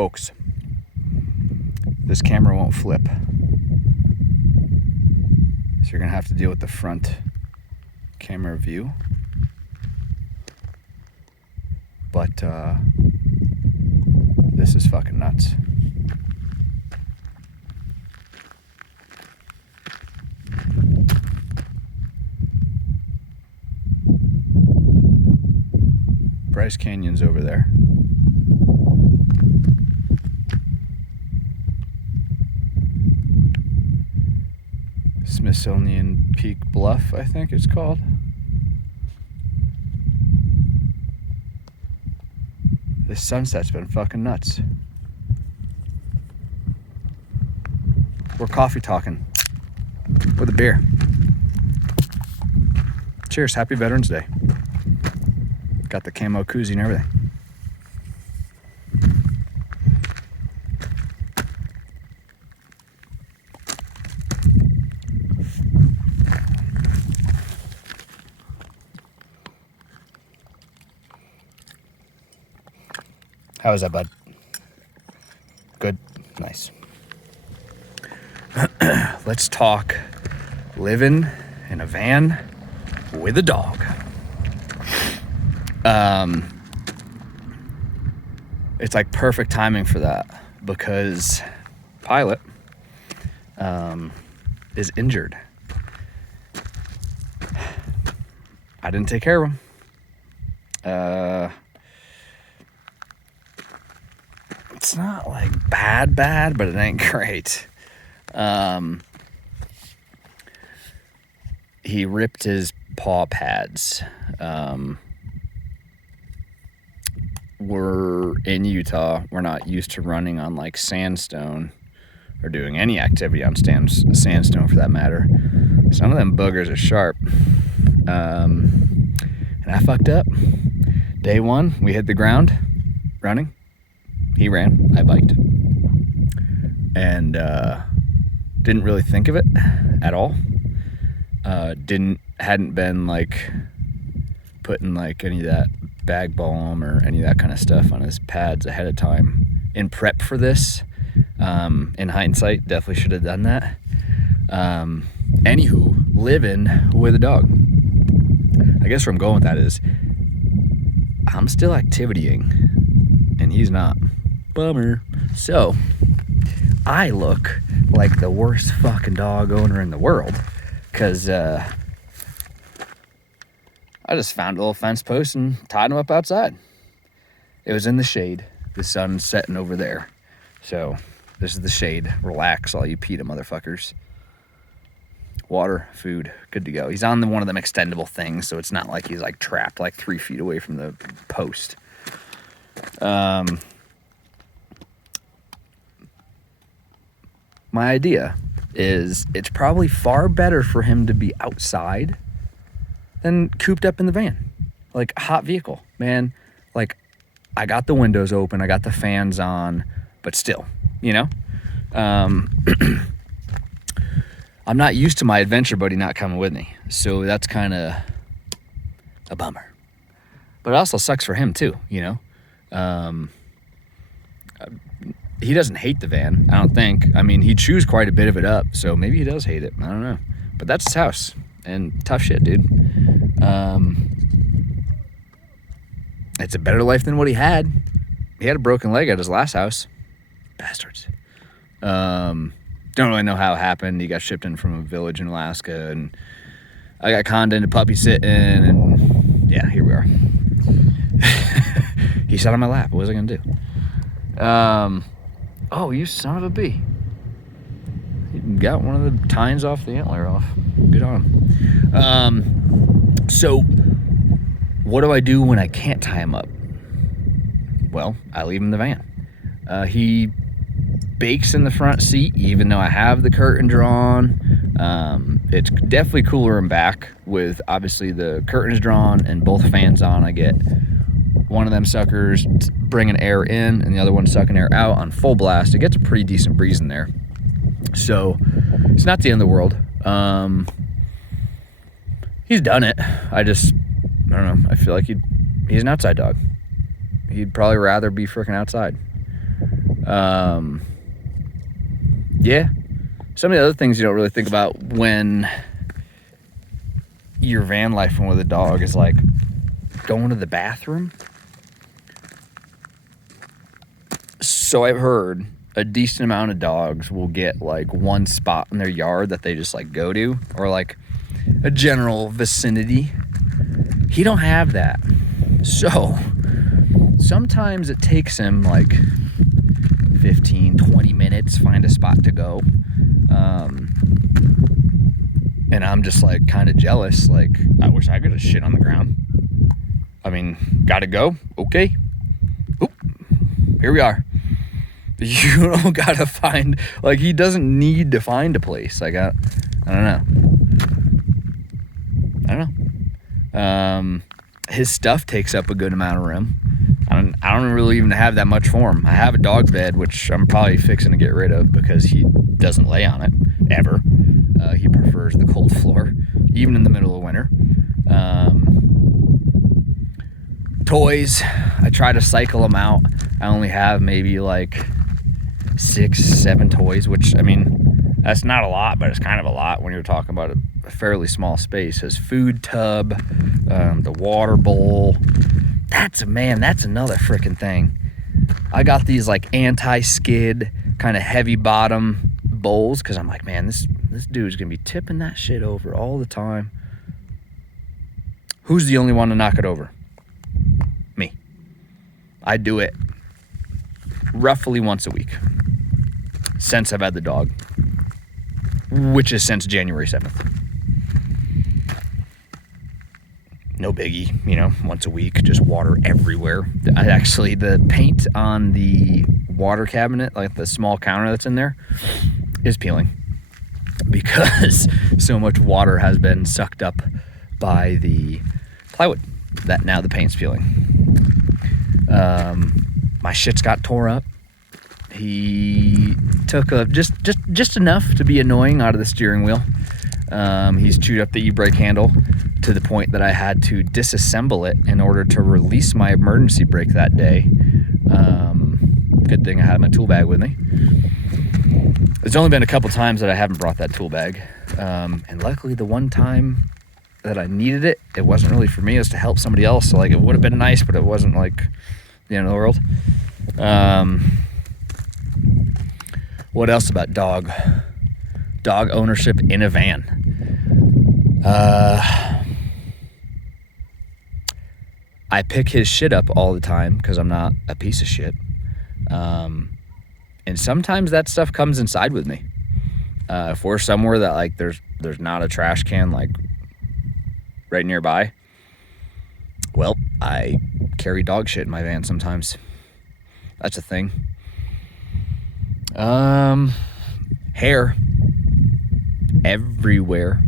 Folks, this camera won't flip, so you're gonna have to deal with the front camera view. But this is fucking nuts. Bryce Canyon's over there. Smithsonian Peak Bluff, I think it's called. This sunset's been fucking nuts. We're coffee talking with a beer. Cheers, happy Veterans Day. Got the camo koozie and everything. How is that, bud? Good? Nice. Let's talk living in a van with a dog. It's like perfect timing for that because Pilot is injured. I didn't take care of him. It's not like bad, but it ain't great. He ripped his paw pads. We're in Utah. We're not used to running on like sandstone or doing any activity on sandstone for that matter. Some of them boogers are sharp. And I fucked up. Day one, we hit the ground running. He ran, I biked. And didn't really think of it at all. Hadn't been like putting like any of that bag balm or any of that kind of stuff on his pads ahead of time in prep for this. In hindsight, definitely should have done that. Anywho, living with a dog. I guess where I'm going with that is I'm still activitying and he's not. Bummer. So I look like the worst fucking dog owner in the world because I just found a little fence post and tied him up outside. It was in the shade. The sun's setting over there. So this is the shade. Relax, all you PETA motherfuckers. Water, food, good to go. He's on one of them extendable things, so it's not like he's like trapped like 3 feet away from the post. My idea is it's probably far better for him to be outside than cooped up in the van. Like a hot vehicle, man. Like I got the windows open, I got the fans on, but still, you know? I'm not used to my adventure buddy not coming with me. So that's kind of a bummer. But it also sucks for him too, you know? He doesn't hate the van, I don't think. I mean, he chews quite a bit of it up, so maybe he does hate it. I don't know. But that's his house. And tough shit, dude. It's a better life than what he had. He had a broken leg at his last house. Bastards. Don't really know how it happened. He got shipped in from a village in Alaska, and I got conned into puppy sitting, and yeah, here we are. He sat on my lap. What was I gonna do? Oh, you son of a bee. He got one of the tines off the antler off. Good on him. So what do I do when I can't tie him up? Well, I leave him in the van. He bakes in the front seat, even though I have the curtain drawn. It's definitely cooler in back with obviously the curtains drawn and both fans on. I get one of them suckers bringing air in and the other one sucking air out on full blast. It gets a pretty decent breeze in there. So it's not the end of the world. He's done it. I don't know. I feel like he's an outside dog. He'd probably rather be freaking outside. Yeah. Some of the other things you don't really think about when you're van lifing with a dog is like going to the bathroom. So I've heard a decent amount of dogs will get like one spot in their yard that they just like go to, or like a general vicinity. He don't have that. So sometimes it takes him like 15, 20 minutes find a spot to go. And I'm just like kind of jealous. Like, I wish I could have shit on the ground. I mean, gotta go. Okay. Oop. Here we are. You don't gotta find, like, he doesn't need to find a place. Like, I don't know. His stuff takes up a good amount of room. I don't really even have that much for him. I have a dog bed, which I'm probably fixing to get rid of because he doesn't lay on it ever. He prefers the cold floor, even in the middle of winter. Toys, I try to cycle them out. I only have maybe like 6, 7 toys, which, I mean, that's not a lot, but it's kind of a lot when you're talking about a fairly small space. His food tub, the water bowl. That's another freaking thing. I got these like anti-skid, kind of heavy bottom bowls because I'm like, man, this dude's gonna be tipping that shit over all the time. Who's the only one to knock it over? Me. I do it roughly once a week since I've had the dog, which is since January 7th. No biggie, you know, once a week, just water everywhere. The paint on the water cabinet, like the small counter that's in there, is peeling because so much water has been sucked up by the plywood that now the paint's peeling. My shit's got tore up. He took just enough to be annoying out of the steering wheel. He's chewed up the e-brake handle to the point that I had to disassemble it in order to release my emergency brake that day. Good thing I had my tool bag with me. There's only been a couple times that I haven't brought that tool bag. And luckily the one time that I needed it, it wasn't really for me, it was to help somebody else. So like, it would have been nice, but it wasn't like the end of the world. What else about dog ownership in a van? I pick his shit up all the time because I'm not a piece of shit. And sometimes that stuff comes inside with me. If we're somewhere that like there's not a trash can like right nearby, well, I carry dog shit in my van sometimes. That's a thing. Hair everywhere.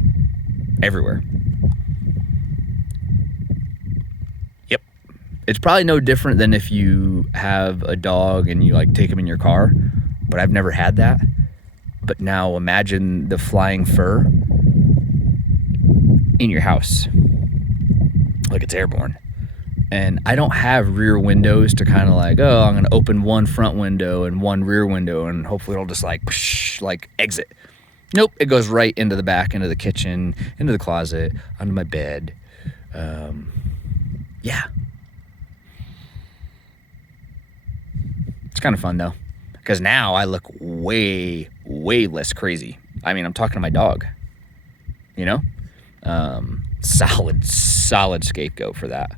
Yep. It's probably no different than if you have a dog and you like take him in your car, but I've never had that. But now imagine the flying fur in your house, like it's airborne. And I don't have rear windows to kind of like, oh, I'm going to open one front window and one rear window and hopefully it'll just like, like exit. Nope, it goes right into the back, into the kitchen, into the closet, under my bed. Yeah. It's kind of fun though, because now I look way, way less crazy. I mean, I'm talking to my dog, you know? Solid scapegoat for that.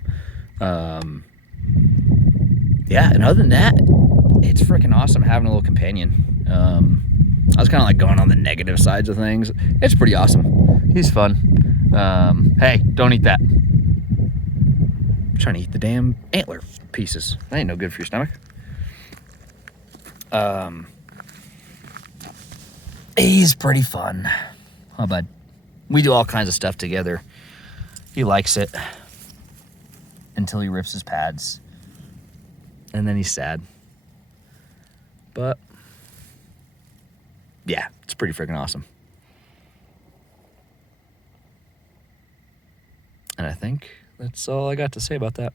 Yeah, and other than that, it's freaking awesome having a little companion. I was kind of like going on the negative sides of things. It's pretty awesome. He's fun. Hey, don't eat that. I'm trying to eat the damn antler pieces. That ain't no good for your stomach. He's pretty fun. Oh, bud. We do all kinds of stuff together. He likes it until he rips his pads. And then he's sad. But yeah, it's pretty freaking awesome. And I think that's all I got to say about that.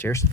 Cheers.